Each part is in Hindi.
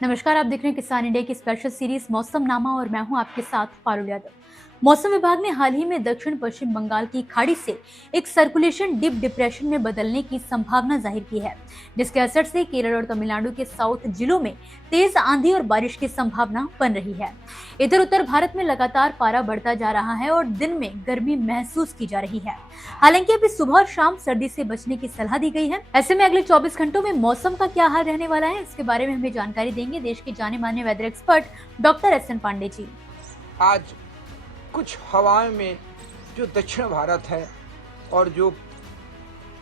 नमस्कार, आप देख रहे हैं किसान इंडिया की स्पेशल सीरीज मौसम नामा और मैं हूं आपके साथ पारुल यादव। मौसम विभाग ने हाल ही में दक्षिण पश्चिम बंगाल की खाड़ी से एक सर्कुलेशन डीप डिप्रेशन में बदलने की संभावना जाहिर की है, जिसके असर से केरल और तमिलनाडु के साउथ जिलों में तेज आंधी और बारिश की संभावना बन रही है। इधर उत्तर भारत में लगातार पारा बढ़ता जा रहा है और दिन में गर्मी महसूस की जा रही है। हालांकि अभी सुबह और शाम सर्दी से बचने की सलाह दी गई है। ऐसे में अगले 24 घंटों में मौसम का क्या हाल रहने वाला है, इसके बारे में हमें जानकारी देंगे देश के जाने माने weather expert doctor SN. Pande ji. आज कुछ हवाएं में जो दक्षिण भारत है और जो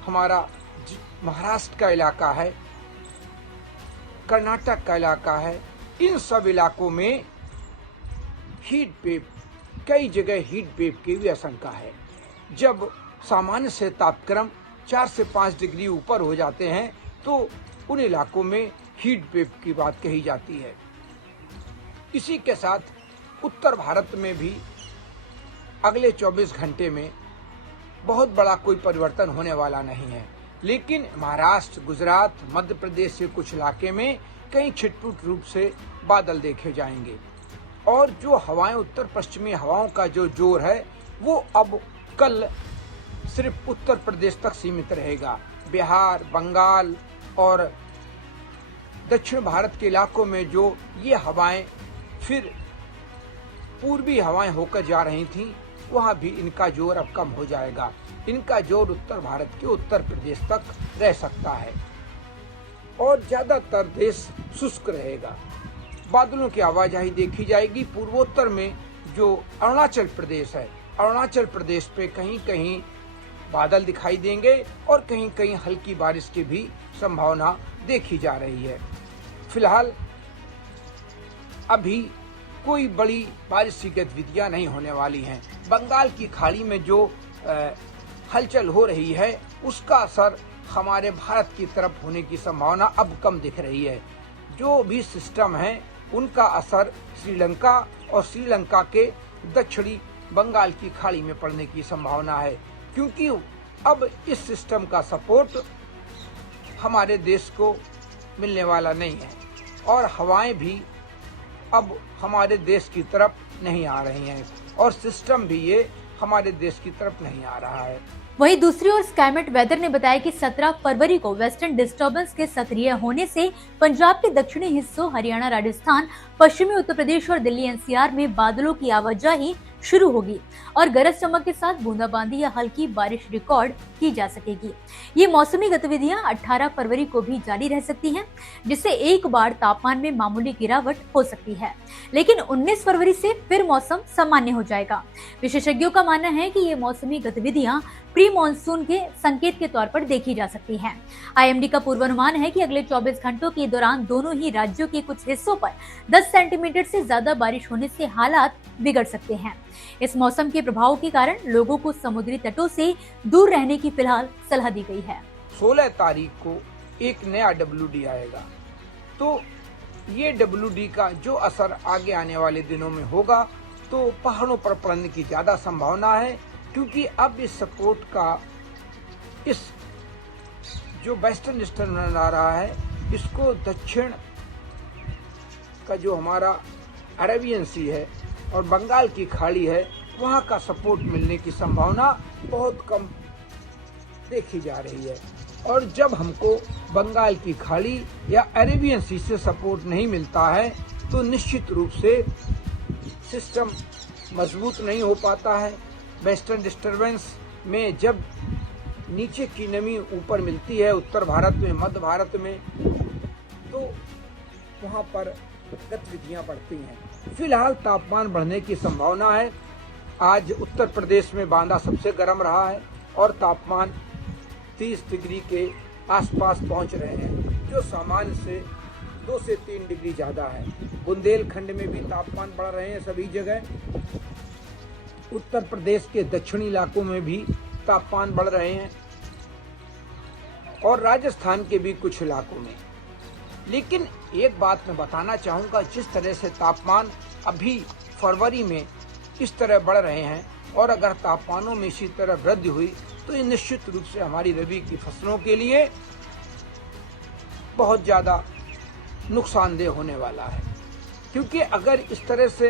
हमारा महाराष्ट्र का इलाका है, कर्नाटक का इलाका है, इन सब इलाकों में हीट वेव, कई जगह हीट वेव की भी आशंका है। जब सामान्य से तापक्रम 4 से 5 डिग्री ऊपर हो जाते हैं तो उन इलाकों में हीट वेव की बात कही जाती है। इसी के साथ उत्तर भारत में भी अगले 24 घंटे में बहुत बड़ा कोई परिवर्तन होने वाला नहीं है, लेकिन महाराष्ट्र, गुजरात, मध्य प्रदेश के कुछ इलाके में कहीं छिटपुट रूप से बादल देखे जाएंगे और जो हवाएं, उत्तर पश्चिमी हवाओं का जो जोर है वो अब कल सिर्फ उत्तर प्रदेश तक सीमित रहेगा। बिहार, बंगाल और दक्षिण भारत के इलाकों में जो ये हवाएं फिर पूर्वी हवाएं होकर जा रही थीं, वहां भी इनका जोर अब कम हो जाएगा। इनका जोर उत्तर भारत के उत्तर प्रदेश तक रह सकता है और ज्यादातर देश शुष्क रहेगा। बादलों की आवाजाही देखी जाएगी। पूर्वोत्तर में जो अरुणाचल प्रदेश है, अरुणाचल प्रदेश पे कहीं कहीं बादल दिखाई देंगे और कहीं कहीं हल्की बारिश की भी संभावना देखी जा रही है। फिलहाल अभी कोई बड़ी बारिश की गतिविधियां नहीं होने वाली हैं। बंगाल की खाड़ी में जो हलचल हो रही है उसका असर हमारे भारत की तरफ होने की संभावना अब कम दिख रही है। जो भी सिस्टम है उनका असर श्रीलंका और श्रीलंका के दक्षिणी बंगाल की खाड़ी में पड़ने की संभावना है, क्योंकि अब इस सिस्टम का सपोर्ट हमारे देश को मिलने वाला नहीं है और हवाएं भी अब हमारे देश की तरफ नहीं आ रही हैं और सिस्टम भी ये हमारे देश की तरफ नहीं आ रहा है। वहीं दूसरी ओर स्काईमेट वेदर ने बताया कि 17 फरवरी को वेस्टर्न डिस्टर्बेंस के सक्रिय होने से पंजाब के दक्षिणी हिस्सों, हरियाणा, राजस्थान, पश्चिमी उत्तर प्रदेश और दिल्ली एनसीआर में बादलों की आवाजाही शुरू होगी और गरज चमक के साथ बूंदाबांदी या हल्की बारिश रिकॉर्ड की जा सकेगी। ये मौसमी गतिविधियां 18 फरवरी को भी जारी रह सकती हैं, जिससे एक बार तापमान में मामूली गिरावट हो सकती है, लेकिन 19 फरवरी से फिर मौसम सामान्य हो जाएगा। विशेषज्ञों का मानना है कि ये मौसमी गतिविधियां प्री मानसून के संकेत के तौर पर देखी जा सकती हैं। आईएमडी का पूर्वानुमान है कि अगले 24 घंटों के दौरान दोनों ही राज्यों के कुछ हिस्सों पर 10 सेंटीमीटर से ज्यादा बारिश होने से हालात बिगड़ सकते हैं। इस मौसम के प्रभाव के कारण लोगों को समुद्री तटों से दूर रहने की फिलहाल सलाह दी गई है। 16 तारीख को एक नया WD आएगा, तो ये WD का जो असर आगे आने वाले दिनों में होगा तो पहाड़ों पर पड़ने की ज्यादा संभावना है, क्योंकि अब इस सपोर्ट का, इस जो वेस्टर्न डिस्टर्बेंस आ रहा है, इसको दक्षिण का जो हमारा अरेबियन सी है और बंगाल की खाड़ी है, वहाँ का सपोर्ट मिलने की संभावना बहुत कम देखी जा रही है। और जब हमको बंगाल की खाड़ी या अरेबियन सी से सपोर्ट नहीं मिलता है तो निश्चित रूप से सिस्टम मजबूत नहीं हो पाता है। वेस्टर्न डिस्टर्बेंस में जब नीचे की नमी ऊपर मिलती है उत्तर भारत में, मध्य भारत में, तो वहाँ पर गतिविधियाँ बढ़ती हैं। फिलहाल तापमान बढ़ने की संभावना है। आज उत्तर प्रदेश में बांदा सबसे गर्म रहा है और तापमान 30 डिग्री के आसपास पहुंच रहे हैं, जो सामान्य से 2 से 3 डिग्री ज़्यादा है। बुंदेलखंड में भी तापमान बढ़ रहे हैं सभी जगह। उत्तर प्रदेश के दक्षिणी इलाकों में भी तापमान बढ़ रहे हैं और राजस्थान के भी कुछ इलाकों में। लेकिन एक बात मैं बताना चाहूँगा, जिस तरह से तापमान अभी फरवरी में इस तरह बढ़ रहे हैं और अगर तापमानों में इसी तरह वृद्धि हुई तो ये निश्चित रूप से हमारी रबी की फसलों के लिए बहुत ज़्यादा नुकसानदेह होने वाला है, क्योंकि अगर इस तरह से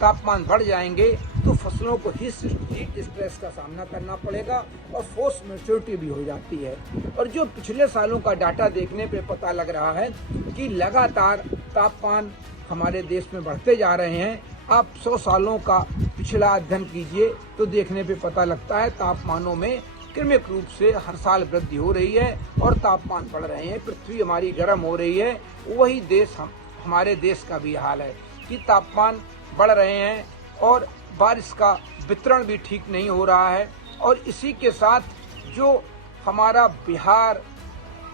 तापमान बढ़ जाएंगे तो फसलों को हीट स्ट्रेस का सामना करना पड़ेगा और फोर्स मैच्योरिटी भी हो जाती है। और जो पिछले सालों का डाटा देखने पे पता लग रहा है कि लगातार तापमान हमारे देश में बढ़ते जा रहे हैं। आप 100 सालों का पिछला अध्ययन कीजिए तो देखने पे पता लगता है तापमानों में क्रमिक रूप से हर साल वृद्धि हो रही है और तापमान बढ़ रहे हैं। पृथ्वी हमारी गर्म हो रही है। वही देश हमारे देश का भी हाल है कि तापमान बढ़ रहे हैं और बारिश का वितरण भी ठीक नहीं हो रहा है। और इसी के साथ जो हमारा बिहार,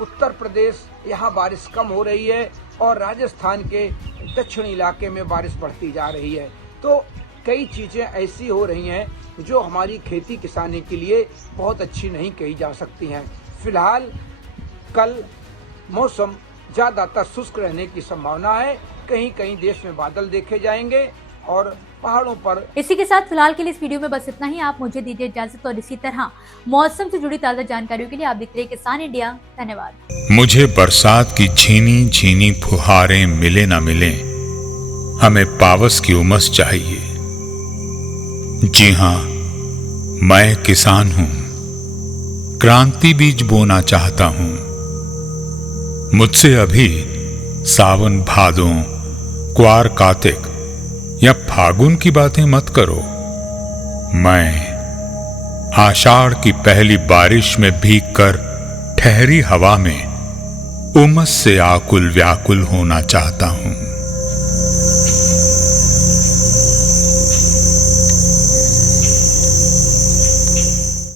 उत्तर प्रदेश, यहाँ बारिश कम हो रही है और राजस्थान के दक्षिणी इलाके में बारिश बढ़ती जा रही है। तो कई चीज़ें ऐसी हो रही हैं जो हमारी खेती किसानी के लिए बहुत अच्छी नहीं कही जा सकती हैं। फिलहाल कल मौसम ज़्यादातर शुष्क रहने की संभावना है। कहीं कहीं देश में बादल देखे जाएंगे और पहाड़ों पर। इसी के साथ फिलहाल के लिए इस वीडियो में बस इतना ही। आप मुझे दीजिए इजाजत और इसी तरह मौसम से जुड़ी ताज़ा जानकारियों के लिए आप देखते रहिए किसान इंडिया। धन्यवाद। मुझे बरसात की झीनी झीनी फुहारें मिले ना मिले, हमें पावस की उमस चाहिए। जी हाँ, मैं किसान हूं, क्रांति बीज बोना चाहता हूं। मुझसे अभी सावन भादों, क्वार कार्तिक या फागुन की बातें मत करो। मैं आषाढ़ की पहली बारिश में भीगकर ठहरी हवा में उमस से आकुल व्याकुल होना चाहता हूं।